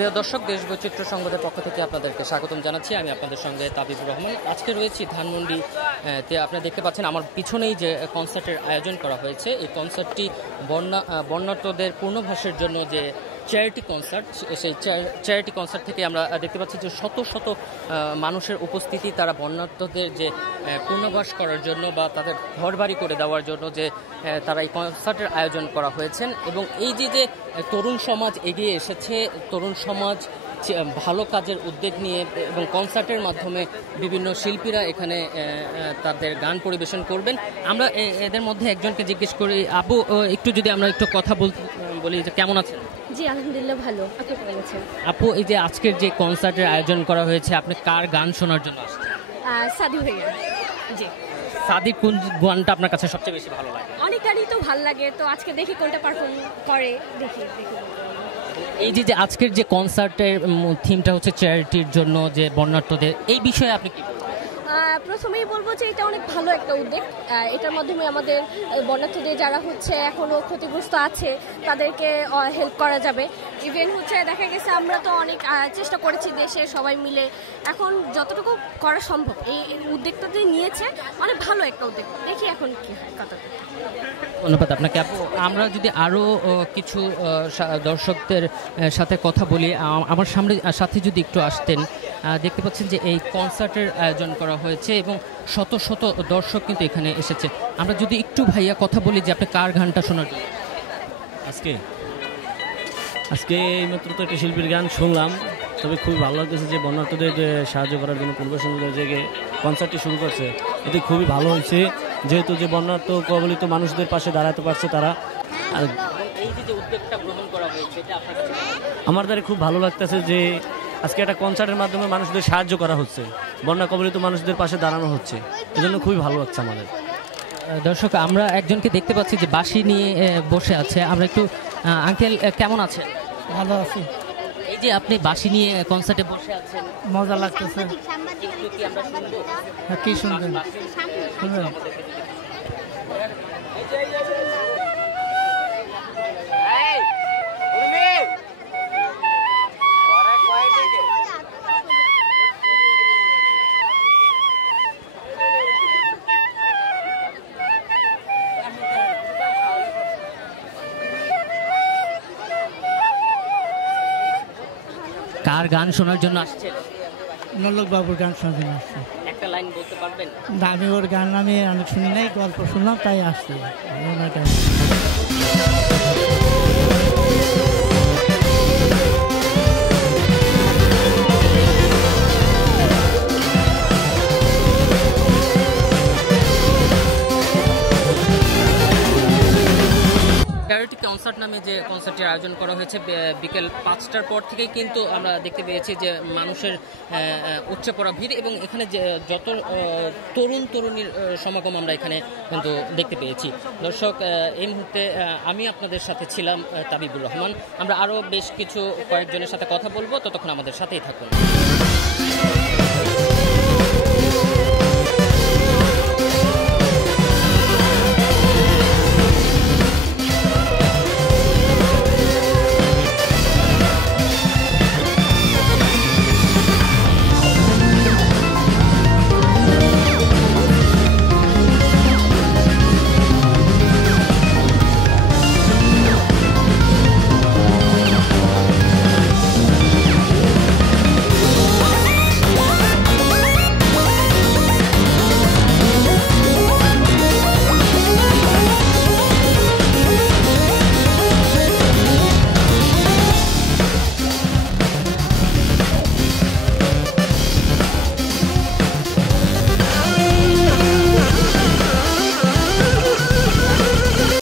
প্রিয় দর্শক, দেশ বৈচিত্র্য সংবাদের পক্ষ থেকে আপনাদেরকে স্বাগতম জানাচ্ছি। আমি আপনাদের সঙ্গে তাবিবুর রহমান। আজকে রয়েছি ধানমন্ডিতে। আপনারা দেখতে পাচ্ছেন আমার পিছনেই যে কনসার্টের আয়োজন করা হয়েছে, এই কনসার্টটি বন্যার্তদের পূর্ণবাসের জন্য যে চ্যারিটি কনসার্ট, সেই চ্যারিটি কনসার্ট থেকে আমরা দেখতে পাচ্ছি যে শত শত মানুষের উপস্থিতি। তারা বন্যার্তদের যে পুনর্বাস করার জন্য বা তাদের ঘরবাড়ি করে দেওয়ার জন্য যে তারা এই কনসার্টের আয়োজন করা হয়েছেন। এবং এই যে তরুণ সমাজ এগিয়ে এসেছে, তরুণ সমাজ ভালো কাজের উদ্যোগ নিয়ে এবং কনসার্টের মাধ্যমে বিভিন্ন শিল্পীরা এখানে তাদের গান পরিবেশন করবেন। আমরা এদের মধ্যে একজনকে জিজ্ঞেস করি, আপু একটু যদি আমরা একটু কথা বলি যে কেমন আছেন? জি আলহামদুলিল্লাহ ভালো। আপনি কেমন আছেন? আপু, এই যে আজকের যে কনসার্টের আয়োজন করা হয়েছে, আপনি কার গান শোনার জন্য আসছেন? সাদি ভাইয়া। জি। সাদির কোন গানটা আপনার কাছে সবচেয়ে বেশি ভালো লাগে? অনেক গানই তো ভালো লাগে, তো আজকে দেখি কোনটা পারফর্ম করে, দেখি। এই যে আজকের যে কনসার্টের থিমটা হচ্ছে চ্যারিটির জন্য, যে বন্যার্তদের, এই বিষয়ে আপনি কি বলবেন? প্রথমেই বলবো যে এটা অনেক ভালো একটা উদ্যোগ। এটার মাধ্যমে আমাদের বন্যার্থীদের যারা হচ্ছে এখনও ক্ষতিগ্রস্ত আছে তাদেরকে হেল্প করা যাবে। ইভেন হচ্ছে দেখা গেছে আমরা তো অনেক চেষ্টা করেছি দেশে সবাই মিলে, এখন যতটুকু করা সম্ভব এই উদ্যোগটাতে নিয়েছে, অনেক ভালো একটা উদ্যোগ। দেখি এখন কি হয় কথাটা। ধন্যবাদ আপনাকে আপু। আমরা যদি আরও কিছু দর্শকদের সাথে কথা বলি, আমার সাথে যদি একটু আসতেন। দেখতে পাচ্ছেন যে এই কনসার্টের আয়োজন করা হয়েছে এবং শত শত দর্শক কিন্তু এখানে এসেছে। আমরা যদি একটু ভাইয়া কথা বলি যে আপনি কার গানটা শোনার জন্য? আজকে এইমাত্র তো একটা শিল্পীর গান শুনলাম, তবে খুবই ভালো লাগতেছে যে বন্যার্থদের সাহায্য করার জন্য পরিবেশন যে কনসার্টটি শুরু করছে, এতে খুবই ভালো হয়েছে। যেহেতু যে বন্যার্থ কবলিত মানুষদের পাশে দাঁড়াতে পারছে তারা। আর এই যে উদ্যোগটা গ্রহণ করা হয়েছে, এটা আপনার কাছে আমাদের খুব ভালো লাগতেছে যে আজকে একটা কনসার্টের মাধ্যমে মানুষদের সাহায্য করা হচ্ছে, বন্যা কবলিত মানুষদের পাশে দাঁড়ানো হচ্ছে, এজন্য খুবই ভালো লাগছে আমাদের। দর্শক, আমরা একজনকে দেখতে পাচ্ছি যে বাঁশি নিয়ে বসে আছে। আমরা একটু, আঙ্কেল কেমন আছেন? ভালো আছি। এই যে আপনি বাঁশি নিয়ে কনসার্টে বসে আছেন, মজা লাগতেছে। কি আমরা শুনবো? কি শুনবেন? শুনবেন? কার গান শোনার জন্য আসছেন? নলক বাবুর গান শোনার জন্য আসছি। একটা লাইন বলতে পারবেন? আমি ওর গান আমি অনেক শুনি নাই, গল্প শুনলাম তাই আসছি। চ্যারিটি কনসার্ট নামে যে কনসার্টের আয়োজন করা হয়েছে, বিকেল 5টার পর থেকেই কিন্তু আমরা দেখতে পেয়েছি যে মানুষের উপচে পড়া ভিড় এবং এখানে যে যত তরুণীর সমাগম আমরা এখানে কিন্তু দেখতে পেয়েছি। দর্শক, এই মুহূর্তে আমি আপনাদের সাথে ছিলাম তাবিবুর রহমান। আমরা আরও বেশ কয়েকজনের সাথে কথা বলবো, ততক্ষণ আমাদের সাথেই থাকুন।